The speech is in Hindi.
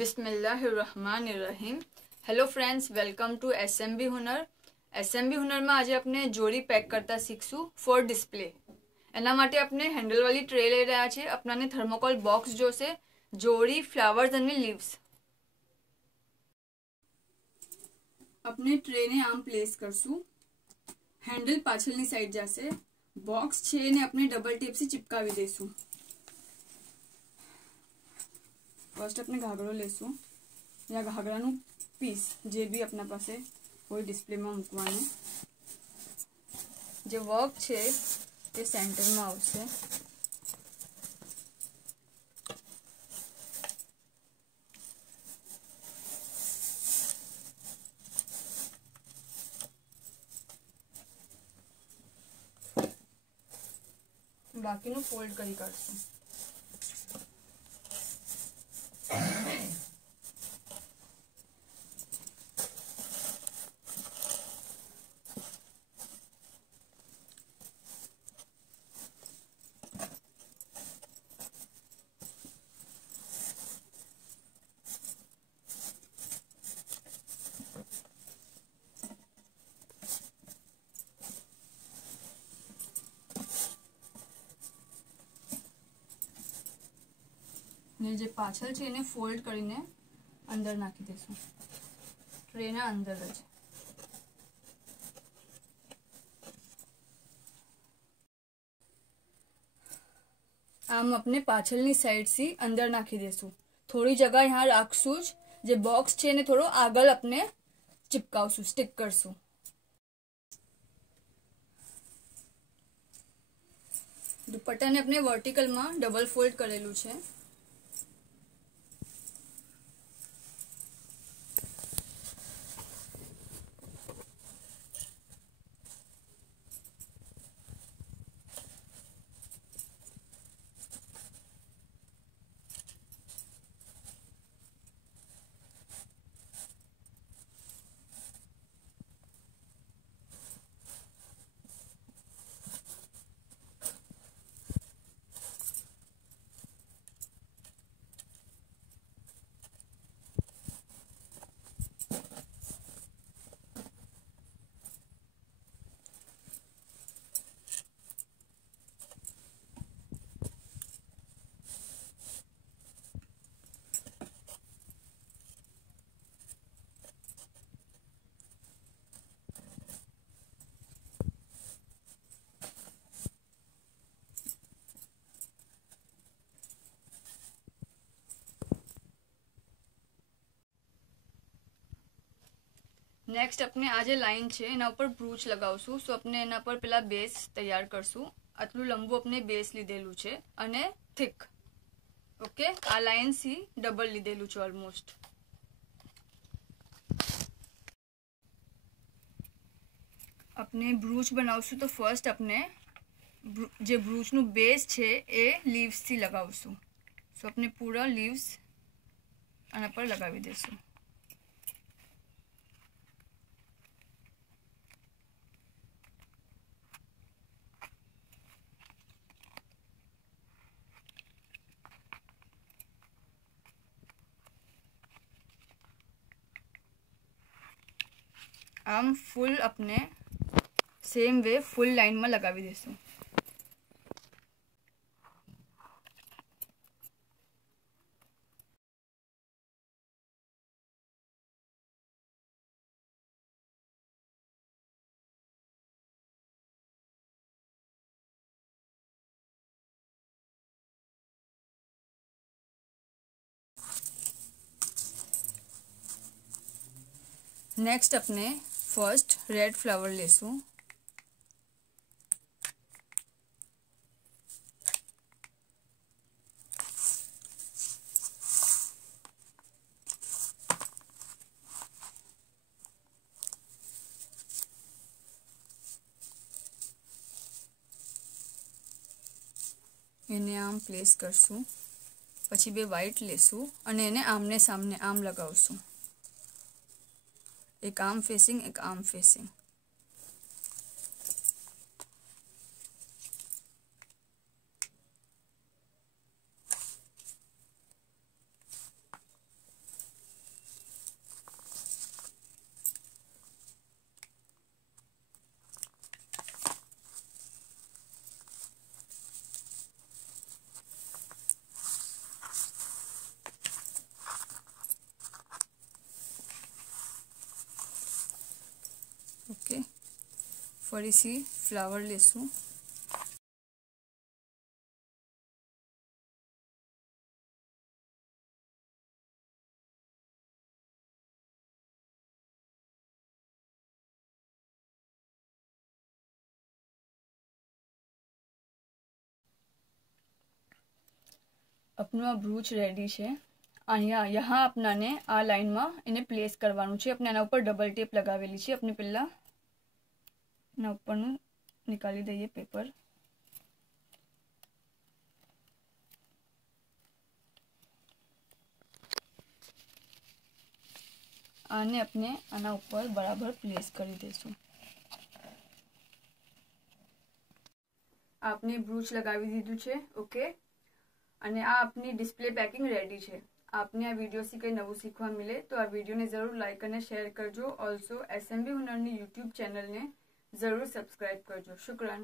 બિસ્મિલ્લાહિર્રહમાનિર્રહીમ। Hello friends, welcome to SMB Hunar. SMB હુનરમાં આજે આપણે જોડી પેક કરતા શીખશું ફોર ડિસ્પ્લે। એના માટે આપણે હેન્ડલવાળી ટ્રે લઈ રહ્યા છે। આપણાને થર્મોકોલ બોક્સ જોશે, જોડી, ફ્લાવર્સ અને લીવ્સ। આપણે ટ્રેને આમ પ્લેસ કરશું, હેન્ડલ પાછળની સાઈડ જશે, બોક્સ છે એને આપણે ડબલ ટેપથી ચિપકાવી દઈશું। फर्स्ट अपने घाघरो लेसू या घाघरानु पीस जे भी अपना पासे कोई डिस्प्ले में मूकवाने जे वर्क छे ते सेंटर में आवशे। बाकीनु फोल्ड करी काढशुं। ने जे पाछळ छे एने फोल्ड करीने अंदर नाखी देशुं, ट्रेना अंदर ज। आम अपने पाछळनी साइड थी अंदर नाखी देशुं। थोड़ी जगह यहाँ राखशुं ज, जे बॉक्स छे ने थोड़ो आगळ अपने चिपकावशुं, स्टिक करशुं। दुपट्टाने अपने वर्टिकल में डबल फोल्ड करेलू छे। नेक्स्ट अपने आज लाइन है एना पर ब्रूच लगावशुं। सो अपने एना पर पेला बेस तैयार करशुं। आटलू लंबू अपने बेस लीधेलू छे अने थिक। ओके, आ लाइन सी डबल लीधेलू छे ऑलमोस्ट। अपने ब्रूच बनावशुं तो फर्स्ट अपने जे ब्रूच नु बेस छे ए लीव्स थी लगावशुं। सो अपने पूरा लीव्स आना पर लगावी देशुं। आम फूल अपने सेम वे फूल लाइन में लगावी देशुं। नेक्स्ट अपने फर्स्ट रेड फ्लावर लेसुं। एने आम प्लेस करशुं, पछी बे व्हाइट लेशुं अने एने आमने सामने आम लगावशुं। एक आर्म फेसिंग, एक आर्म फेसिंग। ફરીથી ફ્લાવર લેશું. अपना ब्रूच रेडी है. यहाँ अपनाने आ लाइन में इन्हें प्लेस करवानुं छे. अपने एना ऊपर डबल टेप लगावेली छे. अपने पहला एना उपरनुं निकाली दईए पेपर. आने अपने आना ऊपर बराबर प्लेस करी देशुं. आपने ब्रूच लगावी दीधुं छे. ओके. અને આ આપની ડિસ્પ્લે પેકિંગ રેડી છે. આપને આ વિડીયોથી કંઈ નવું શીખવા મળે તો આ વિડીયોને જરૂર લાઇક અને શેર કરજો. ઓલ્સો SMB હુનરની યુટ્યુબ ચેનલને જરૂર સબસ્ક્રાઇબ કરજો. શુક્રાન.